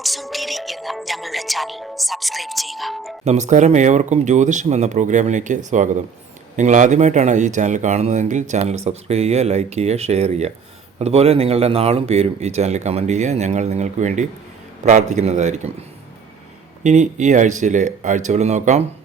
ഞങ്ങളുടെ channel subscribe ചെയ്യുക. നമസ്കാരം. ഏവർക്കും ജ്യോതിഷം എന്ന പ്രോഗ്രാമിലേക്ക് സ്വാഗതം. നിങ്ങൾ ആദ്യമായിട്ടാണ് ഈ ചാനൽ കാണുന്നതെങ്കിൽ ചാനൽ സബ്സ്ക്രൈബ് ചെയ്യുക ലൈക്ക് ചെയ്യുക ഷെയർ ചെയ്യുക. അതുപോലെ നിങ്ങളുടെ നാളും പേരും ഈ ചാനൽ കമന്റ് ചെയ്യുക. ഞങ്ങൾ നിങ്ങൾക്ക് വേണ്ടി പ്രാർത്ഥിക്കുന്നതായിരിക്കും. ഇനി ഈ ആഴ്ചയിലെ ആഴ്ചകൾ നോക്കാം.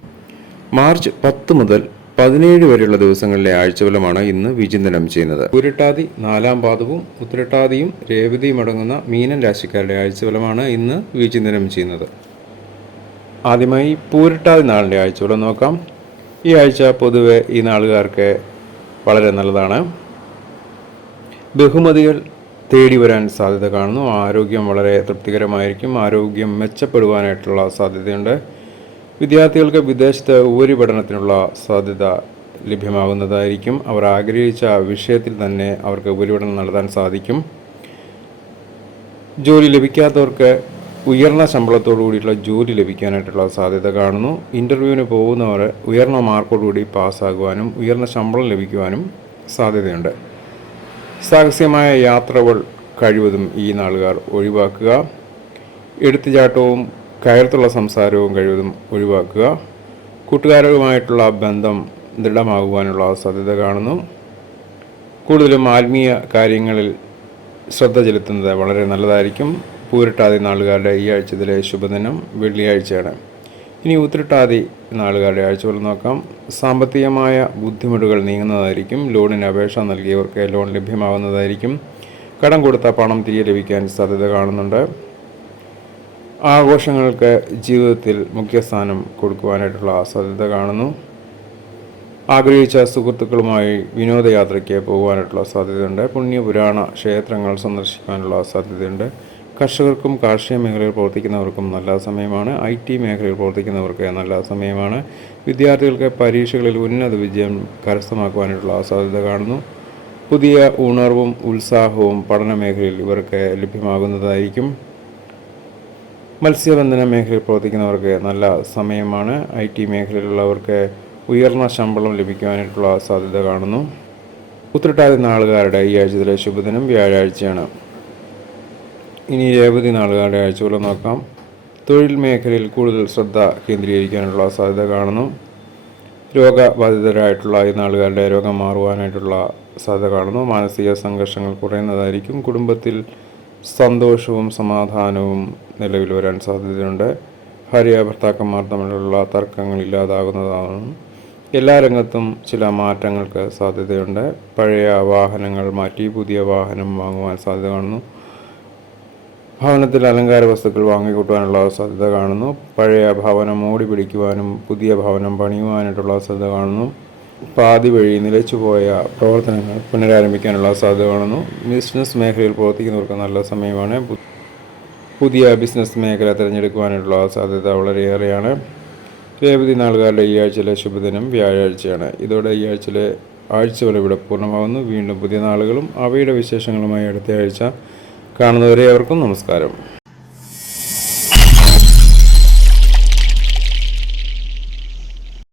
മാർച്ച് പത്ത് മുതൽ പതിനേഴ് വരെയുള്ള ദിവസങ്ങളിലെ ആഴ്ചവലമാണ് ഇന്ന് വിചിന്തനം ചെയ്യുന്നത്. ഉരുട്ടാതി നാലാം പാദവും ഉത്തരട്ടാതിയും രേവതിയും അടങ്ങുന്ന മീനൻ രാശിക്കാരുടെ ആഴ്ചവലമാണ് ഇന്ന് വിചിന്തനം ചെയ്യുന്നത്. ആദ്യമായി പൂരിട്ടാതി നാളിന്റെ ആഴ്ചവലം നോക്കാം. ഈ ആഴ്ച പൊതുവെ ഈ നാളുകാർക്ക് വളരെ നല്ലതാണ്. ബഹുമതികൾ തേടി വരാൻ സാധ്യത കാണുന്നു. ആരോഗ്യം വളരെ തൃപ്തികരമായിരിക്കും. ആരോഗ്യം മെച്ചപ്പെടുവാനായിട്ടുള്ള സാധ്യതയുണ്ട്. വിദ്യാർത്ഥികൾക്ക് വിദേശത്ത് ഉപരിപഠനത്തിനുള്ള സാധ്യത ലഭ്യമാകുന്നതായിരിക്കും. അവർ ആഗ്രഹിച്ച വിഷയത്തിൽ തന്നെ അവർക്ക് ഉപരിപഠനം നടത്താൻ സാധിക്കും. ജോലി ലഭിക്കാത്തവർക്ക് ഉയർന്ന ശമ്പളത്തോടു കൂടിയിട്ടുള്ള ജോലി ലഭിക്കാനായിട്ടുള്ള സാധ്യത കാണുന്നു. ഇന്റർവ്യൂവിന് പോകുന്നവർ ഉയർന്ന മാർക്കോടുകൂടി പാസ്സാകുവാനും ഉയർന്ന ശമ്പളം ലഭിക്കുവാനും സാധ്യതയുണ്ട്. സാഹസ്യമായ യാത്രകൾ കഴിവതും ഈ നാളുകാർ ഒഴിവാക്കുക. എടുത്തുചാട്ടവും കയർത്തുള്ള സംസാരവും കഴിവതും ഒഴിവാക്കുക. കൂട്ടുകാരുമായിട്ടുള്ള ബന്ധം ദൃഢമാകുവാനുള്ള സാധ്യത കാണുന്നു. കൂടുതലും ആത്മീയ കാര്യങ്ങളിൽ ശ്രദ്ധ ചെലുത്തുന്നത് വളരെ നല്ലതായിരിക്കും. പൂരിട്ടാതി നാളുകാരുടെ ഈ ആഴ്ചത്തിലെ ശുഭദിനം വെള്ളിയാഴ്ചയാണ്. ഇനി ഉത്തിരിട്ടാതി നാളുകാരുടെ ആഴ്ചകൾ നോക്കാം. സാമ്പത്തികമായ ബുദ്ധിമുട്ടുകൾ നീങ്ങുന്നതായിരിക്കും. ലോണിന് അപേക്ഷ നൽകിയവർക്ക് ലോൺ ലഭ്യമാകുന്നതായിരിക്കും. കടം കൊടുത്ത പണം തിരികെ ലഭിക്കാൻ സാധ്യത കാണുന്നുണ്ട്. ആഘോഷങ്ങൾക്ക് ജീവിതത്തിൽ മുഖ്യസ്ഥാനം കൊടുക്കുവാനായിട്ടുള്ള സാധ്യത കാണുന്നു. ആഗ്രഹിച്ച സുഹൃത്തുക്കളുമായി വിനോദയാത്രയ്ക്ക് പോകുവാനായിട്ടുള്ള സാധ്യതയുണ്ട്. പുണ്യപുരാണ ക്ഷേത്രങ്ങൾ സന്ദർശിക്കാനുള്ള സാധ്യതയുണ്ട്. കർഷകർക്കും കാർഷിക മേഖലയിൽ പ്രവർത്തിക്കുന്നവർക്കും നല്ല സമയമാണ്. ഐ ടി മേഖലയിൽ പ്രവർത്തിക്കുന്നവർക്ക് നല്ല സമയമാണ്. വിദ്യാർത്ഥികൾക്ക് പരീക്ഷകളിൽ ഉന്നത വിജയം കരസ്ഥമാക്കുവാനായിട്ടുള്ള സാധ്യത കാണുന്നു. പുതിയ ഉണർവും ഉത്സാഹവും പഠന മേഖലയിൽ ഇവർക്ക് ലഭ്യമാകുന്നതായിരിക്കും. മത്സ്യബന്ധന മേഖലയിൽ പ്രവർത്തിക്കുന്നവർക്ക് നല്ല സമയമാണ്. ഐ ടി മേഖലയിലുള്ളവർക്ക് ഉയർന്ന ശമ്പളം ലഭിക്കുവാനായിട്ടുള്ള സാധ്യത കാണുന്നു. ഉത്രട്ടാതി നാളുകാരുടെ ഈ ആഴ്ചയിലെ ശുഭദിനം വ്യാഴാഴ്ചയാണ്. ഇനി രേവതി നാളുകാരുടെ ആഴ്ചകൾ നോക്കാം. തൊഴിൽ മേഖലയിൽ കൂടുതൽ ശ്രദ്ധ കേന്ദ്രീകരിക്കാനുള്ള സാധ്യത കാണുന്നു. രോഗബാധിതരായിട്ടുള്ള ഈ നാളുകാരുടെ രോഗം മാറുവാനായിട്ടുള്ള സാധ്യത കാണുന്നു. മാനസിക സംഘർഷങ്ങൾ കുറയുന്നതായിരിക്കും. കുടുംബത്തിൽ സന്തോഷവും സമാധാനവും നിലവിൽ വരാൻ സാധ്യതയുണ്ട്. ഭാര്യ ഭർത്താക്കന്മാർ തമ്മിലുള്ള തർക്കങ്ങൾ ഇല്ലാതാകുന്നതാണ്. എല്ലാ രംഗത്തും ചില മാറ്റങ്ങൾക്ക് സാധ്യതയുണ്ട്. പഴയ വാഹനങ്ങൾ മാറ്റി പുതിയ വാഹനം വാങ്ങുവാൻ സാധ്യത കാണുന്നു. ഭവനത്തിൽ അലങ്കാര വസ്തുക്കൾ വാങ്ങിക്കൂട്ടുവാനുള്ള സാധ്യത കാണുന്നു. പഴയ ഭവനം ഓടി പിടിക്കുവാനും പുതിയ ഭവനം പണിയുവാനായിട്ടുള്ള സാധ്യത കാണുന്നു. പാതി വഴി നിലച്ചുപോയ പ്രവർത്തനങ്ങൾ പുനരാരംഭിക്കാനുള്ള സാധ്യത കാണുന്നു ബിസിനസ് മേഖലയിൽ പ്രവർത്തിക്കുന്നവർക്ക് നല്ല സമയമാണ്. പുതിയ ബിസിനസ് മേഖല തിരഞ്ഞെടുക്കുവാനുള്ള സാധ്യത വളരെയേറെയാണ്. രേവതി നാളുകാരുടെ ഈ ആഴ്ചയിലെ ശുഭദിനം വ്യാഴാഴ്ചയാണ്. ഇതോടെ ഈ ആഴ്ചയിലെ ആഴ്ചകൾ ഇവിടെ പൂർണമാകുന്നു വീണ്ടും പുതിയ നാളുകളും അവയുടെ വിശേഷങ്ങളുമായി അടുത്ത ആഴ്ച കാണുന്നവരെ അവർക്കും നമസ്കാരം.